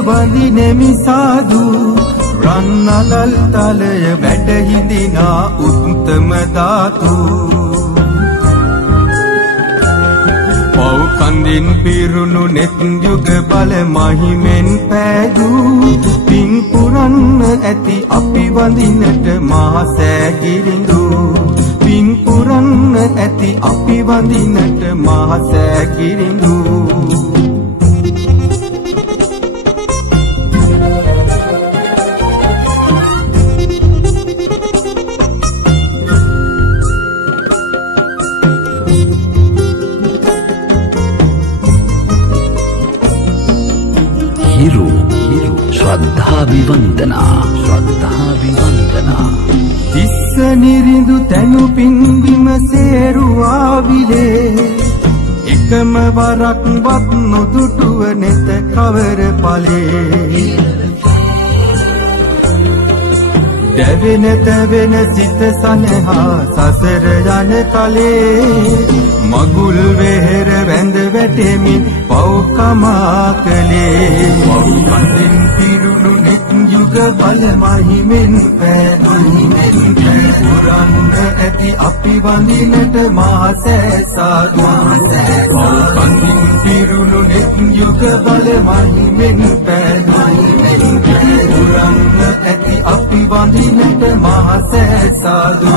වඳිනෙමි සාදු රන්නලල් තලය වැටහිඳිනා උත්තම ධාතු පව් කන්දින් පිරුණු නෙත් යුග බල මහිමෙන් පෑදූ පින් පුරන්න ඇති අපි වඳිනට මහා සෑගිරිඳු පින් පුරන්න ඇති අපි වඳිනට මහා සෑගිරිඳු श्रद्धा विवंदना තිස්ස නිරිඳු තනු පින්බිම සේරුවාවිලේ එකම වරක් වත් නොදුටුව නෙත කවර ඵලේ දැවෙන තැවෙන සිත සනහා සසර යන කලේ මගුල් වෙහෙර වැඳ වැටෙමින් පව්කමා කලේ පව්කසින් පිරුණු නෙත් යුග බල මහිමෙන් පුරන්න ඇති අපි වඳිනට මහා සෑසාදු පව්කසින් පිරුණු නෙත් යුග බල මහිමෙන් පුරන්න ඇති අපි වඳිනට මහා සෑසාදු